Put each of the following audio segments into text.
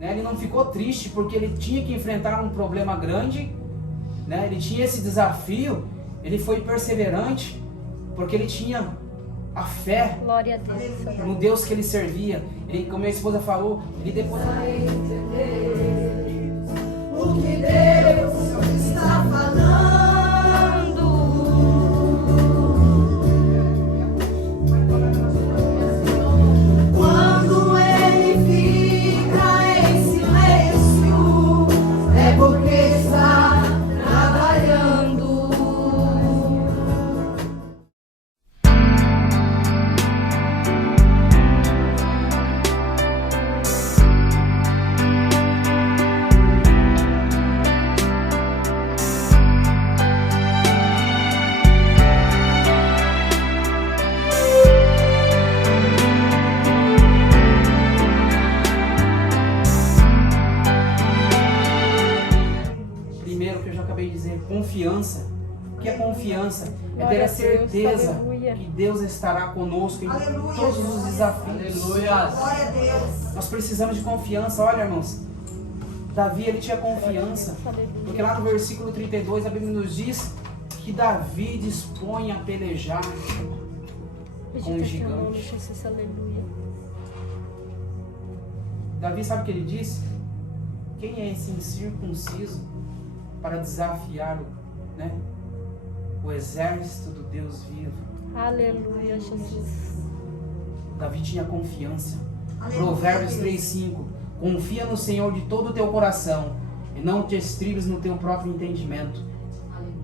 né? Ele não ficou triste porque ele tinha que enfrentar um problema grande, né? Ele tinha esse desafio, ele foi perseverante porque ele tinha a fé Glória a Deus. no Deus que ele servia. Ele, como minha esposa falou, ele depois... O que Deus está falando. Quando ele fica em silêncio, é porque está trabalhando. Primeiro que eu já acabei de dizer, confiança. O que é confiança? É ter Glória a a Deus, certeza aleluia. que Deus estará conosco em Aleluia. todos os desafios. Glória a Deus. Nós precisamos de confiança. Olha, irmãos, Davi, ele tinha confiança, porque lá no versículo 32 a Bíblia nos diz que Davi dispõe a pelejar com o gigante. Jesus, aleluia. Davi, sabe o que ele disse? Quem é esse incircunciso para desafiar o exército do Deus vivo? Aleluia, Jesus. Davi tinha confiança. Aleluia. Provérbios 3:5. Confia no Senhor de todo o teu coração e não te estribes no teu próprio entendimento.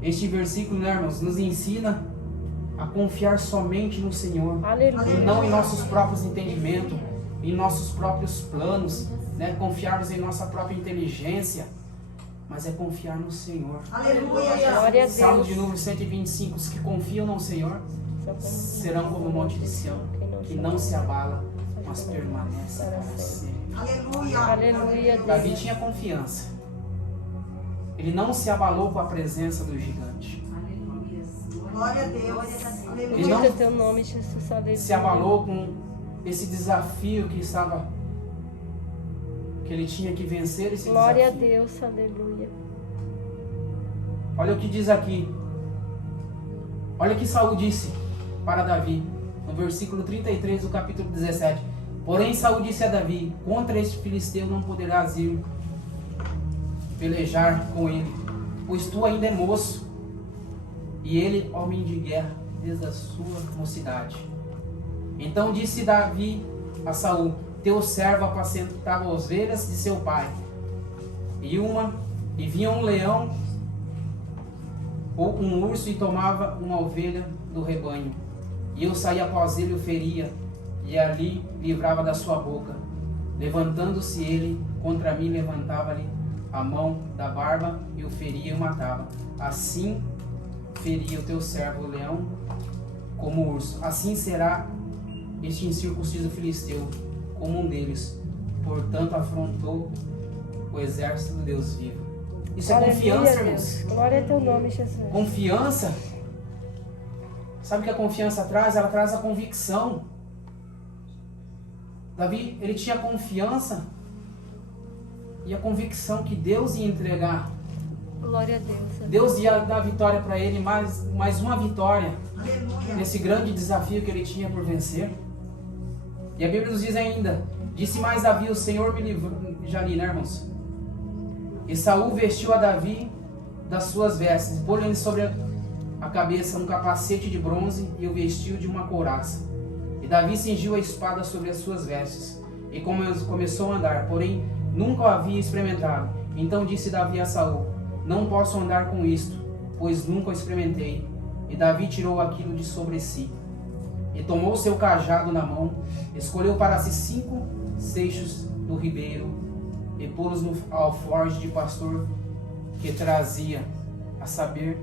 Este versículo, né, irmãos, nos ensina a confiar somente no Senhor. Aleluia. E não em nossos próprios entendimentos, em nossos próprios planos, né? Confiarmos em nossa própria inteligência, mas é confiar no Senhor. Aleluia. Glória a Salmo Deus. de número 125, os que confiam no Senhor serão como o monte de Sião, que não se abala, mas permanece para sempre. Aleluia. Aleluia, Davi Deus. tinha confiança. Ele não se abalou com a presença do gigante. Glória a Deus. Ele Aleluia. não Diga teu nome, Jesus, aleluia. se abalou com esse desafio que ele tinha que vencer esse Glória a desafio. Deus, aleluia. Olha o que diz aqui. Olha o que Saul disse para Davi, no versículo 33 do capítulo 17. Porém Saul disse a Davi: contra este filisteu não poderás ir pelejar com ele, pois tu ainda é moço, e ele homem de guerra desde a sua mocidade. Então disse Davi a Saul: teu servo apacentava ovelhas de seu pai, e vinha um leão ou um urso e tomava uma ovelha do rebanho, e eu saía após ele e o feria, e ali livrava da sua boca. Levantando-se ele contra mim, levantava-lhe a mão da barba e o feria e o matava. Assim feria o teu servo o leão como o urso. Assim será este incircunciso filisteu como um deles. Portanto afrontou o exército do Deus vivo. Isso é confiança, irmãos. Glória a teu nome, Jesus. Confiança. Sabe o que a confiança traz? Ela traz a convicção. Davi, ele tinha confiança e a convicção que Deus ia entregar. Glória a Deus. Deus ia dar vitória para ele, mais uma vitória Aleluia. nesse grande desafio que ele tinha por vencer. E a Bíblia nos diz ainda: disse mais Davi: o Senhor me livrou. Já li, né, irmãos? E Saul vestiu a Davi das suas vestes, pôs-lhe sobre a cabeça um capacete de bronze e o vestiu de uma couraça. E Davi cingiu a espada sobre as suas vestes e começou a andar, porém nunca o havia experimentado. Então disse Davi a Saul: não posso andar com isto, pois nunca o experimentei. E Davi tirou aquilo de sobre si e tomou seu cajado na mão, escolheu para si 5 seixos do ribeiro e pô-los no alforje de pastor que trazia, a saber,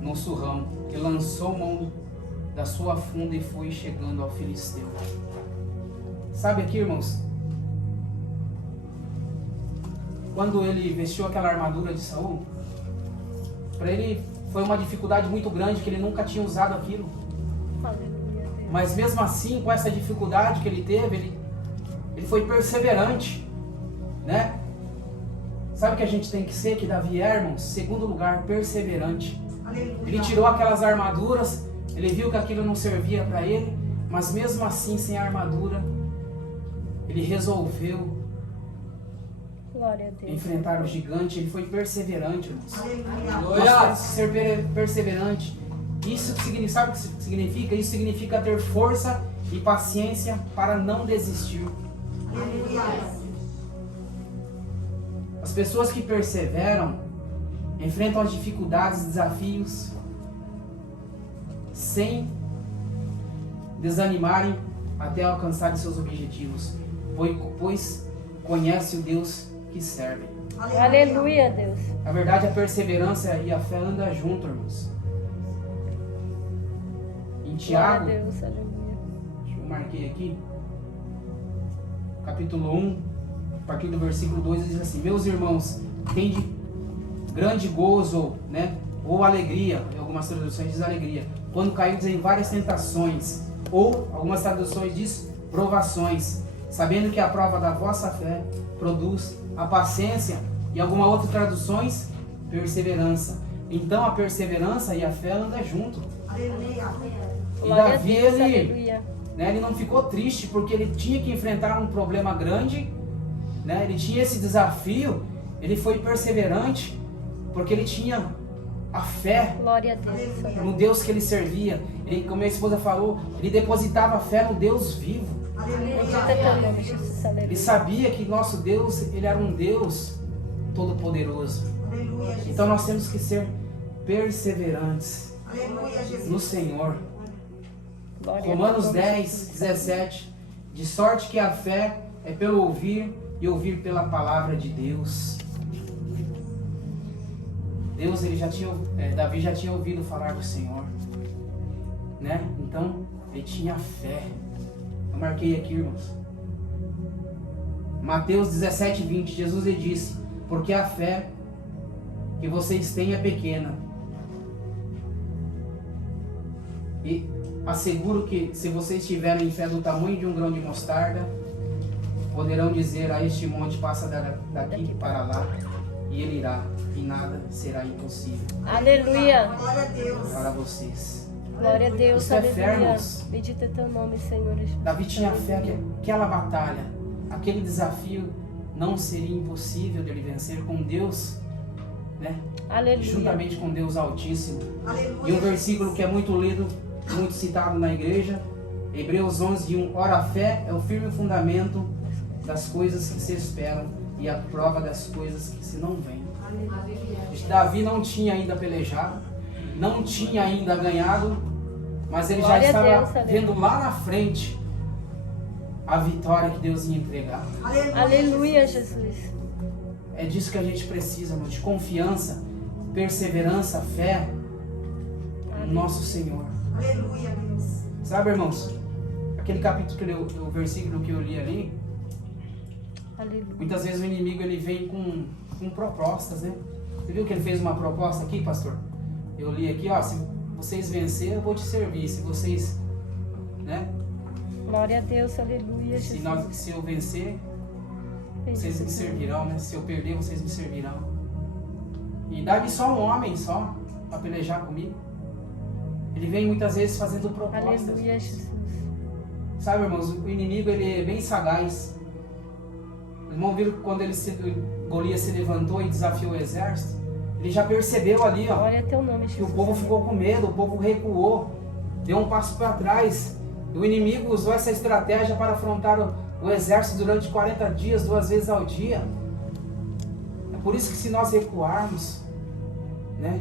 no surrão, e lançou mão da sua funda e foi chegando ao filisteu. Sabe aqui, irmãos, quando ele vestiu aquela armadura de Saul, para ele foi uma dificuldade muito grande, que ele nunca tinha usado aquilo. Aleluia, Deus. Mas mesmo assim, com essa dificuldade que ele teve, ele foi perseverante. né? Sabe o que a gente tem que ser? Que Davi é, irmãos? Segundo lugar, perseverante. Aleluia. Ele tirou aquelas armaduras, ele viu que aquilo não servia para ele, mas mesmo assim, sem a armadura, ele resolveu Glória a Deus. enfrentar o gigante. Ele foi perseverante, irmãos. Aleluia. Nós temos que ser perseverante. Isso significa, sabe o que significa? Isso significa ter força e paciência para não desistir. Aleluia. As pessoas que perseveram enfrentam as dificuldades e desafios sem desanimarem até alcançarem seus objetivos, pois conhece o Deus que serve. Aleluia, Deus. Na verdade, a perseverança e a fé andam juntos, irmãos. Em Tiago, Glória a Deus, aleluia. eu marquei aqui, capítulo 1, a partir do versículo 2, diz assim: meus irmãos, tende grande gozo, né, ou alegria, em algumas traduções diz alegria, quando caídos em várias tentações, ou algumas traduções diz provações, sabendo que a prova da vossa fé produz a paciência, e algumas outras traduções, perseverança. Então a perseverança e a fé andam junto. Aleluia. E Glória a Davi, Deus, ele, aleluia. né, ele não ficou triste porque ele tinha que enfrentar um problema grande, né, ele tinha esse desafio, ele foi perseverante porque ele tinha a fé Glória a Deus, no aleluia. Deus que ele servia. Ele, como a esposa falou, ele depositava fé no Deus vivo. Bendita teu nome, Jesus, Ele aleluia. sabia que nosso Deus, ele era um Deus todo-poderoso. Aleluia, Jesus. Então nós temos que ser perseverantes Aleluia, Jesus. no Senhor. Glória a teu Romanos nome, 10, Jesus. 17. De sorte que a fé é pelo ouvir e ouvir pela palavra de Deus. Deus, ele já tinha, Davi já tinha ouvido falar do Senhor, né? Então ele tinha fé. Eu marquei aqui, irmãos. Mateus 17, 20. Jesus lhe disse: porque a fé que vocês têm é pequena. E asseguro que se vocês tiverem fé do tamanho de um grão de mostarda, poderão dizer a este monte: passa daqui para lá, e ele irá, e nada será impossível Aleluia. Glória a Deus. para vocês. Glória a Deus, Isso é fé, aleluia. irmãos. Bendito é teu nome, Senhor Jesus. Davi tinha fé que aquela batalha, aquele desafio não seria impossível de ele vencer com Deus, né? Aleluia. Juntamente com Deus Altíssimo. Aleluia. E um versículo que é muito lido, muito citado na igreja, Hebreus 11, 1. Ora, a fé é o firme fundamento das coisas que se esperam e a prova das coisas que se não veem. Davi não tinha ainda pelejado, não tinha ainda ganhado, mas ele Glória a já estava Deus, aleluia. vendo lá na frente a vitória que Deus ia entregar. Aleluia, Jesus. É disso que a gente precisa, irmão, de confiança, perseverança, fé no nosso Senhor. Aleluia, Deus. Sabe, irmãos, aquele capítulo, o versículo que eu li ali, Aleluia. muitas vezes o inimigo ele vem com propostas, né? Você viu que ele fez uma proposta aqui, pastor? Eu li aqui, ó, se vocês vencerem, eu vou te servir. Se vocês, né? Glória a Deus, aleluia, Jesus. Se eu vencer, Bendito vocês me teu nome. servirão, né? Se eu perder, vocês me servirão. E dá-me só um homem só para pelejar comigo. Ele vem muitas vezes fazendo propostas. Aleluia, Jesus. Sabe, irmãos, o inimigo ele é bem sagaz. Os irmãos viram que quando Golias se levantou e desafiou o exército, ele já percebeu ali, ó, Glória a teu nome, que Jesus. o povo ficou com medo, o povo recuou, deu um passo para trás. O inimigo usou essa estratégia para afrontar o exército durante 40 dias, 2 vezes ao dia. É por isso que se nós recuarmos, né,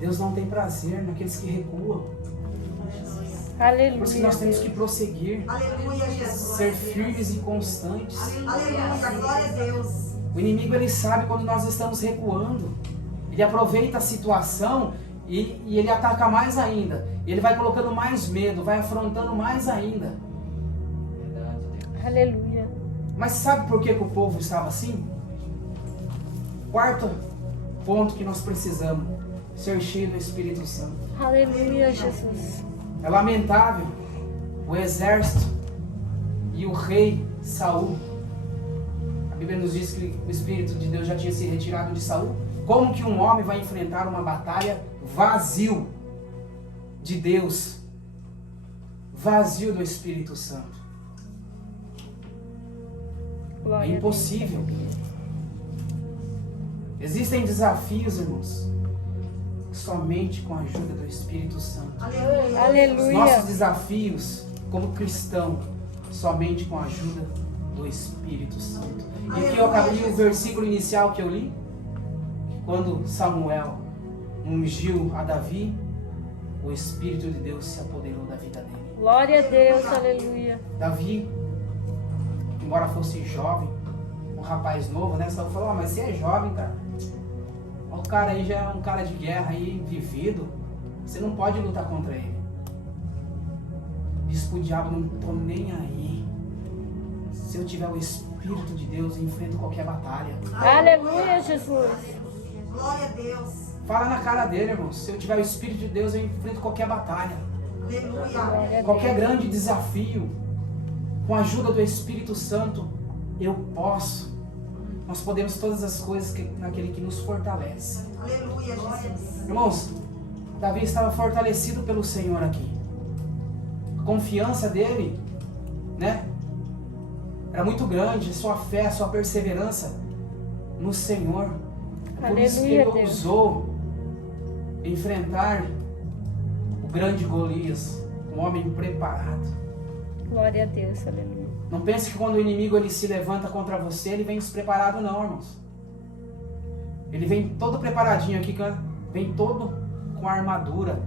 Deus não tem prazer naqueles que recuam. Aleluia. Por isso que nós temos que prosseguir, Aleluia, Jesus. ser firmes e constantes. Aleluia, glória a Deus. O inimigo ele sabe quando nós estamos recuando. Ele aproveita a situação e ele ataca mais ainda. Ele vai colocando mais medo, vai afrontando mais ainda. Aleluia. Mas sabe por que o povo estava assim? Quarto ponto que nós precisamos: ser cheio do Espírito Santo. Aleluia, Jesus. É lamentável o exército e o rei Saul, Bíblia nos diz que o Espírito de Deus já tinha se retirado de Saul. Como que um homem vai enfrentar uma batalha vazio de Deus, vazio do Espírito Santo? Glória É a Deus. impossível. Existem desafios, irmãos, somente com a ajuda do Espírito Santo. Aleluia. Os Aleluia. nossos desafios como cristão, somente com a ajuda do Espírito Santo. E aqui eu acabei o versículo inicial que eu li, quando Samuel ungiu a Davi, o Espírito de Deus se apoderou da vida dele. Glória a Deus. Aleluia. Davi, embora fosse jovem, um rapaz novo, né? Saul falou, mas você é jovem, cara. O cara aí já é um cara de guerra aí, vivido. Você não pode lutar contra ele. Diz pro diabo, não tô nem aí. Se eu tiver o Espírito de Deus, eu enfrento qualquer batalha. Aleluia, Jesus. Glória a Deus. Fala na cara dele, irmão. Se eu tiver o Espírito de Deus, eu enfrento qualquer batalha. Aleluia. Glória a Qualquer Deus. grande desafio. Com a ajuda do Espírito Santo, eu posso. Nós podemos todas as coisas naquele que nos fortalece. Aleluia, Jesus. Irmãos, Davi estava fortalecido pelo Senhor aqui. A confiança dele, né? Era muito grande, sua fé, sua perseverança no Senhor. Por isso que ele Aleluia, Deus. ousou enfrentar o grande Golias, um homem preparado. Glória a Deus. Aleluia. Não pense que quando o inimigo ele se levanta contra você, ele vem despreparado não, irmãos. Ele vem todo preparadinho aqui, vem todo com armadura,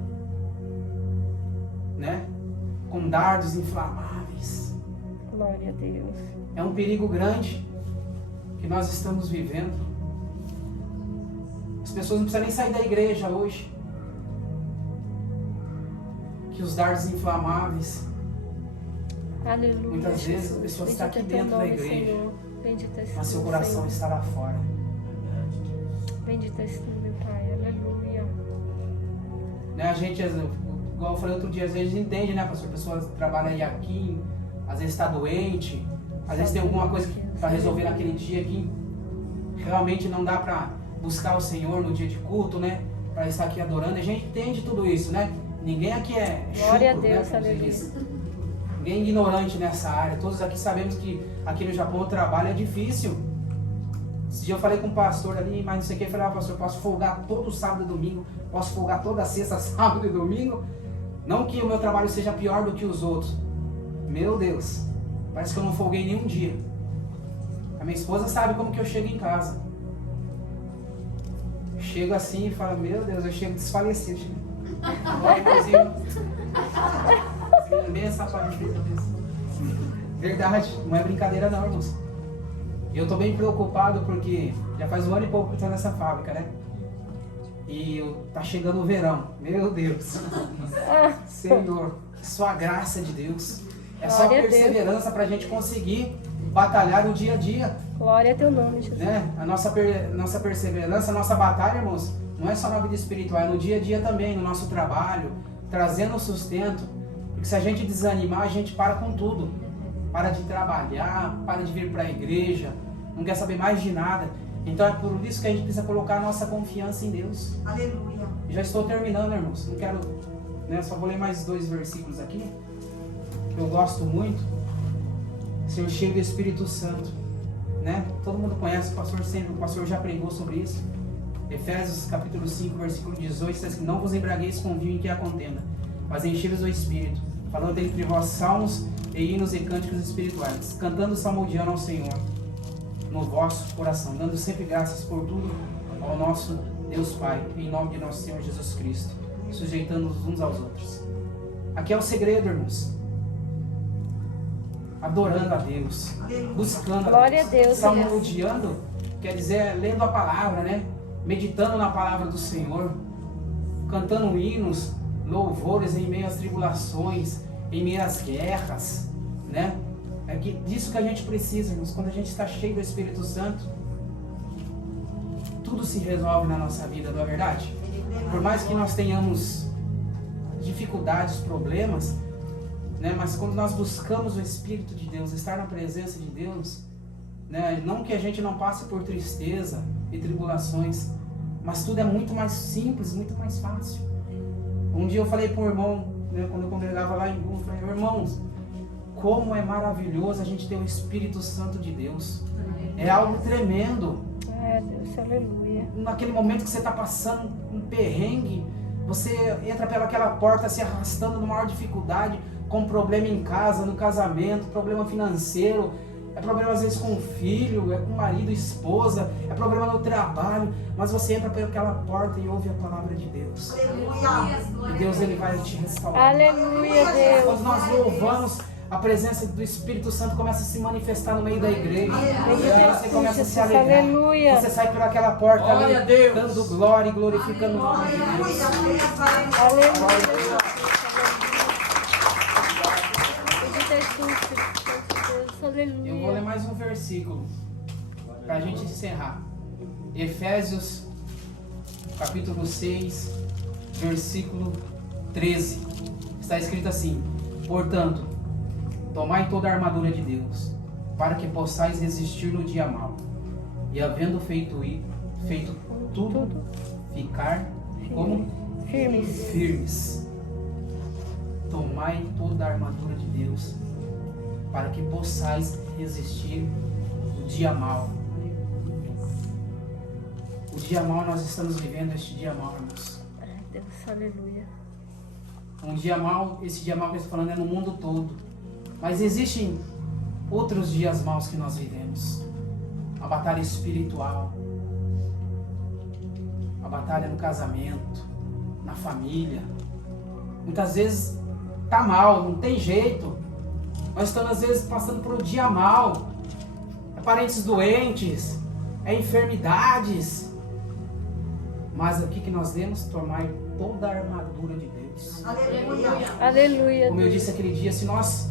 né? Com dardos inflamáveis. Glória a Deus. É um perigo grande que nós estamos vivendo. As pessoas não precisam nem sair da igreja hoje. Que os dardos inflamáveis, Aleluia. muitas vezes Jesus. a pessoa Bendito está aqui é teu dentro da nome, igreja, Senhor. Bendito és mas tu, seu coração Senhor. está lá fora. Bendito és tu, meu Pai. Aleluia. Né, a gente, igual eu falei outro dia, às vezes a gente entende, né, pastor? A pessoa trabalha aí aqui, às vezes está doente, às vezes tem alguma coisa para resolver naquele dia que realmente não dá para buscar o Senhor no dia de culto, né? Para estar aqui adorando. A gente entende tudo isso, né? Ninguém aqui é Glória a chucro, Deus, né, como se aleluia. diz. Ninguém é ignorante nessa área. Todos aqui sabemos que aqui no Japão o trabalho é difícil. Esse dia eu falei com um pastor ali, mas não sei o que, eu falei, pastor, posso folgar todo sábado e domingo, posso folgar toda sexta, sábado e domingo? Não que o meu trabalho seja pior do que os outros. Meu Deus, parece que eu não folguei nenhum dia. A minha esposa sabe como que eu chego em casa. Chego assim e falo, meu Deus, eu chego desfalecido. Bem essa parte. Verdade, não é brincadeira não, irmãos. E eu tô bem preocupado porque já faz 1 ano e pouco que eu tô nessa fábrica, né? E tá chegando o verão. Meu Deus. Senhor, só a graça de Deus. É só a Glória a Deus. perseverança pra gente conseguir batalhar no dia a dia, Glória a teu nome, Jesus. né? A nossa perseverança, a nossa batalha, irmãos, não é só na vida espiritual, é no dia a dia também, no nosso trabalho, trazendo o sustento. Porque se a gente desanimar, a gente para com tudo. Para de trabalhar, para de vir para a igreja, não quer saber mais de nada. Então é por isso que a gente precisa colocar a nossa confiança em Deus. Aleluia. Já estou terminando, irmãos. Não quero, né? Só vou ler mais 2 versículos aqui, que eu gosto muito. Ser cheio do Espírito Santo, né? Todo mundo conhece, o pastor já pregou sobre isso. Efésios capítulo 5, versículo 18, diz assim, não vos embragueis com vinho em que há contenda, mas enchei-vos do Espírito, falando entre vós salmos e hinos e cânticos espirituais, cantando salmodiando ao Senhor no vosso coração, dando sempre graças por tudo ao nosso Deus Pai, em nome de nosso Senhor Jesus Cristo, sujeitando-nos uns aos outros. Aqui é o segredo, irmãos. Adorando a Deus, buscando Glória a Deus, salmodiando, quer dizer, lendo a palavra, né? Meditando na palavra do Senhor, cantando hinos, louvores em meio às tribulações, em meio às guerras, né? É disso que a gente precisa, irmãos. Quando a gente está cheio do Espírito Santo, tudo se resolve na nossa vida, não é verdade? Por mais que nós tenhamos dificuldades, problemas, né? Mas quando nós buscamos o Espírito de Deus, estar na presença de Deus, né? Não que a gente não passe por tristeza e tribulações, mas tudo é muito mais simples, muito mais fácil. Um dia eu falei para o irmão, né, quando eu congregava lá em Gu, eu falei, irmãos, como é maravilhoso a gente ter o Espírito Santo de Deus. É algo tremendo. Deus, aleluia. Naquele momento que você está passando um perrengue, você entra pelaquela porta se arrastando numa maior dificuldade, com problema em casa, no casamento, problema financeiro, é problema às vezes com o filho, é com o marido, esposa, é problema no trabalho, mas você entra pelaquela porta e ouve a palavra de Deus. E Deus, Ele vai te restaurar. Aleluia, Deus. Quando nós louvamos, a presença do Espírito Santo começa a se manifestar no meio da igreja. E aí você começa a se alegrar. Aleluia. Você sai por aquela porta Glória ali, a Deus. dando glória e glorificando o nome de Deus. Aleluia. Bendito és tu, Espírito Santo de Deus. Aleluia. Eu vou ler mais um versículo para a gente encerrar. Efésios, capítulo 6, versículo 13. Está escrito assim: portanto, tomai toda a armadura de Deus, para que possais resistir no dia mau, e havendo feito tudo, ficar como? Firmes. Tomai toda a armadura de Deus, para que possais resistir no dia mau. O dia mau, nós estamos vivendo este dia mau, irmãos. Deus, aleluia. Um dia mau, esse dia mau que eu estou falando é no mundo todo. Mas existem outros dias maus que nós vivemos. A batalha espiritual, a batalha no casamento, na família. Muitas vezes tá mal, não tem jeito. Nós estamos às vezes passando por um dia mau. É parentes doentes, é enfermidades. Mas aqui que nós lemos, tomai toda a armadura de Deus. Aleluia. Como eu disse aquele dia, se nós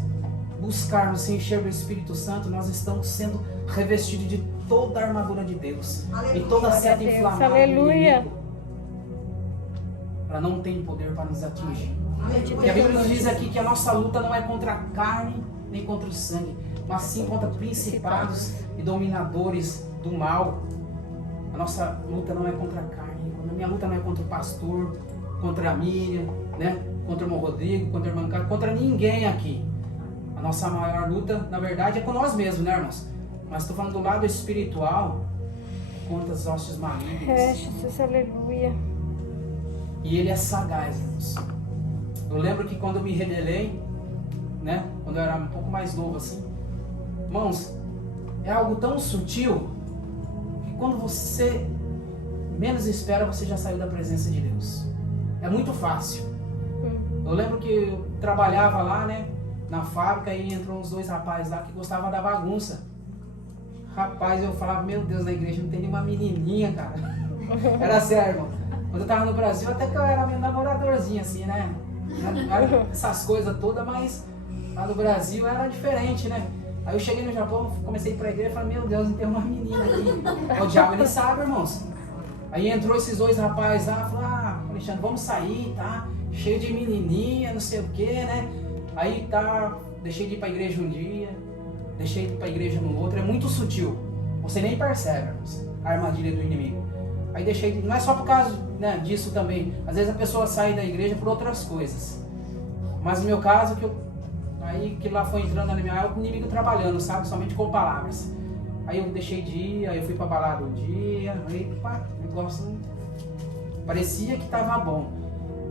buscarmos se encher do Espírito Santo, nós estamos sendo revestidos de toda a armadura de Deus. E toda a seta inflamada do inimigo, ela não tem poder para nos atingir. E a Bíblia nos diz aqui que a nossa luta não é contra a carne nem contra o sangue, mas sim contra principados e dominadores do mal. A nossa luta não é contra a carne. A minha luta não é contra o pastor, contra a Miriam, né? Contra o irmão Rodrigo, contra a irmã Carla, contra ninguém aqui. A nossa maior luta, na verdade, é com nós mesmos, né, irmãos? Mas estou falando do lado espiritual, contra as hostes malignas. Jesus, aleluia. E ele é sagaz, irmãos. Eu lembro que quando eu me rebelei, né? Quando eu era um pouco mais novo assim, irmãos, é algo tão sutil que quando você menos espera, você já saiu da presença de Deus. É muito fácil. Eu lembro que eu trabalhava lá, né? Na fábrica, e entrou uns dois rapazes lá que gostavam da bagunça. Rapaz, eu falava, meu Deus, na igreja não tem nenhuma menininha, cara. Era sério, irmão. Quando eu tava no Brasil, até que eu era meio namoradorzinho, assim, né? Não era essas coisas todas, mas lá no Brasil era diferente, né? Aí eu cheguei no Japão, comecei a ir pra igreja e falei, meu Deus, não tem uma menina aqui. O diabo, ele sabe, irmãos. Aí entrou esses dois rapazes lá, falaram, Alexandre, vamos sair, tá? Cheio de menininha, não sei o que, né? Aí tá, deixei de ir pra igreja um dia, deixei de ir pra igreja no outro, é muito sutil. Você nem percebe, irmãos, a armadilha do inimigo. Aí deixei de, não é só por causa, né, disso também. Às vezes a pessoa sai da igreja por outras coisas. Mas no meu caso, aí que lá foi entrando na minha alma, o inimigo trabalhando, sabe? Somente com palavras. Aí eu deixei de ir, aí eu fui pra balada um dia, aí pá, o negócio parecia que tava bom.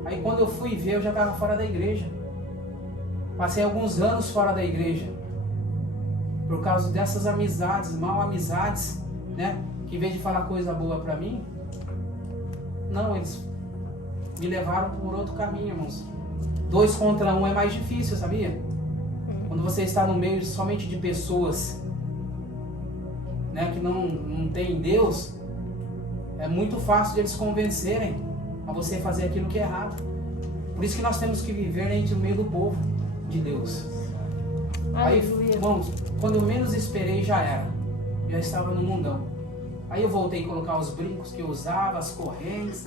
Aí quando eu fui ver, eu já tava fora da igreja. Passei alguns anos fora da igreja. Por causa dessas amizades, mal amizades, né? Que em vez de falar coisa boa pra mim, não, eles me levaram por outro caminho, irmãos. 2 contra 1 é mais difícil, sabia? Quando você está no meio somente de pessoas, né, que não tem Deus, é muito fácil de eles convencerem a você fazer aquilo que é errado. Por isso que nós temos que viver entre o meio do povo de Deus. Aí, irmãos, quando eu menos esperei, já era. Já estava no mundão. Aí eu voltei a colocar os brincos que eu usava, as correntes.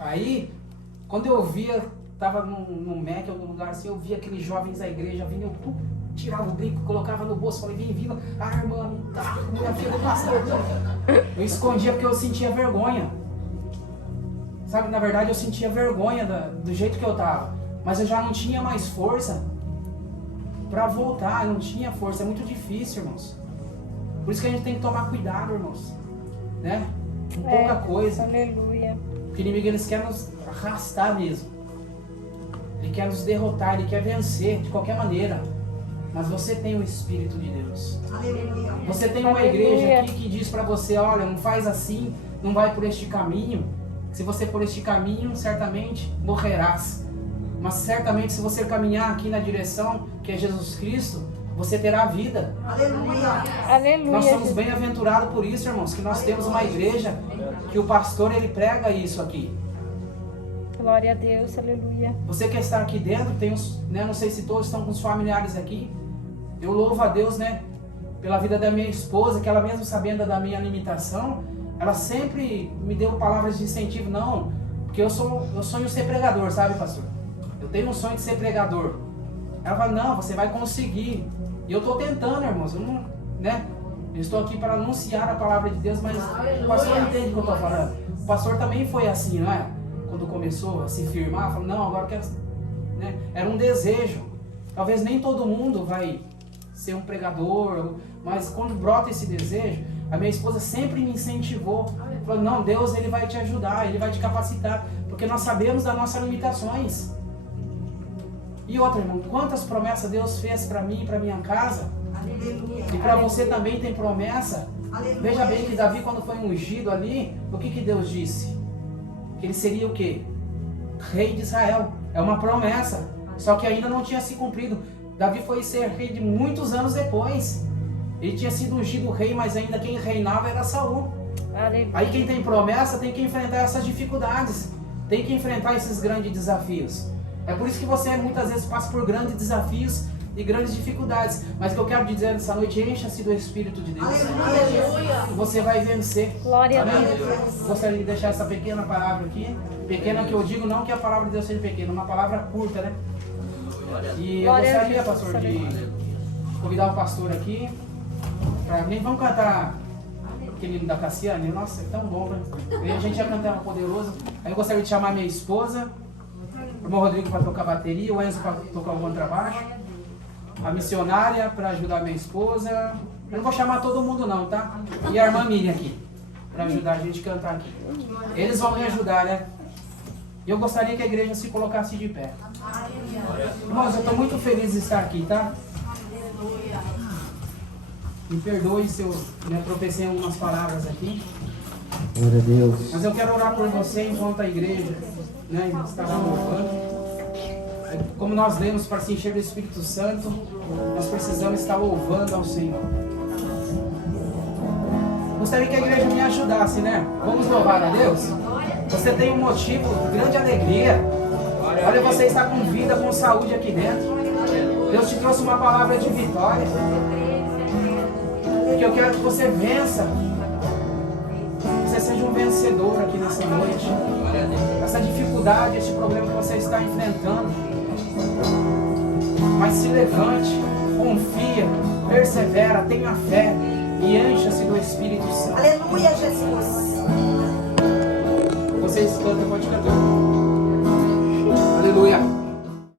Aí, quando eu via, estava no Mac, em algum lugar assim, eu via aqueles jovens da igreja vindo, eu tirava o brinco, colocava no bolso, falei, bem-vindo, irmã, tá, minha filha do pastor. Eu escondia porque eu sentia vergonha. Sabe, na verdade eu sentia vergonha do jeito que eu tava. Mas eu já não tinha mais força para voltar, eu não tinha força, é muito difícil, irmãos. Por isso que a gente tem que tomar cuidado, irmãos. Né? Com pouca coisa. Aleluia. Porque o inimigo, eles querem nos arrastar mesmo. Ele quer nos derrotar, ele quer vencer de qualquer maneira. Mas você tem o Espírito de Deus. Aleluia. Você tem uma igreja aqui que diz para você, olha, não faz assim, não vai por este caminho. Se você por este caminho, certamente morrerás. Mas certamente se você caminhar aqui na direção que é Jesus Cristo, você terá vida. Aleluia. Aleluia. Nós somos Jesus. bem-aventurados por isso, irmãos, que nós temos uma igreja que o pastor, ele prega isso aqui. Glória a Deus, aleluia. Você que está aqui dentro, tem uns, né, não sei se todos estão com os familiares aqui. Eu louvo a Deus, né, pela vida da minha esposa, que ela mesmo sabendo da minha limitação, ela sempre me deu palavras de incentivo. Não, porque eu sonho ser pregador, sabe, pastor? Eu tenho um sonho de ser pregador. Ela fala, não, você vai conseguir. E eu estou tentando, irmãos. Eu não, né? Eu estou aqui para anunciar a palavra de Deus, mas o pastor entende o que eu estou falando. O pastor também foi assim, não é? Quando começou a se firmar, falou, não, agora eu quero... Né? Era um desejo. Talvez nem todo mundo vai ser um pregador, mas quando brota esse desejo, a minha esposa sempre me incentivou. Falou, não, Deus, ele vai te ajudar, ele vai te capacitar, porque nós sabemos das nossas limitações. E outra, irmão, quantas promessas Deus fez para mim e para minha casa? Aleluia. E para você também tem promessa. Aleluia. Veja bem que Davi, quando foi ungido ali, o que Deus disse? Que ele seria o quê? Rei de Israel. É uma promessa. Só que ainda não tinha se cumprido. Davi foi ser rei de muitos anos depois. Ele tinha sido ungido rei, mas ainda quem reinava era Saul. Aleluia. Aí quem tem promessa tem que enfrentar essas dificuldades. Tem que enfrentar esses grandes desafios. É por isso que você muitas vezes passa por grandes desafios e grandes dificuldades. Mas o que eu quero dizer nessa noite, encha-se do Espírito de Deus. Aleluia. E você vai vencer. Glória a Amém? Deus. Gostaria de deixar essa pequena palavra aqui. Pequena que eu digo, não que a palavra de Deus seja pequena, uma palavra curta, né? E eu Glória a gostaria, Deus. pastor, de convidar o pastor aqui. Nem vamos cantar aquele hino da Cassiane. Nossa, é tão bom, né? A gente já cantava Poderoso. Aí eu gostaria de chamar minha esposa, o irmão Rodrigo para tocar bateria, o Enzo para tocar o contrabaixo, a missionária para ajudar minha esposa. Eu não vou chamar todo mundo não, tá? E a irmã Miriam aqui, para ajudar a gente a cantar aqui. Eles vão me ajudar, né? E eu gostaria que a igreja se colocasse de pé. Irmãos, eu estou muito feliz de estar aqui, tá? Me perdoe se eu me atropecei em algumas palavras aqui. Glória a Deus. Mas eu quero orar por você enquanto a igreja, né, estava louvando. Como nós lemos, para se encher do Espírito Santo, nós precisamos estar louvando ao Senhor. Gostaria que a igreja me ajudasse, né? Vamos louvar a Deus? Você tem um motivo de grande alegria. Olha, você está com vida, com saúde aqui dentro. Deus te trouxe uma palavra de vitória. Porque eu quero que você vença. Você seja um vencedor aqui nessa noite. Essa dificuldade, esse problema que você está enfrentando. Mas se levante, confia, persevera, tenha fé e encha-se do Espírito Santo. Aleluia, Jesus. Vocês cantam, pode cantar.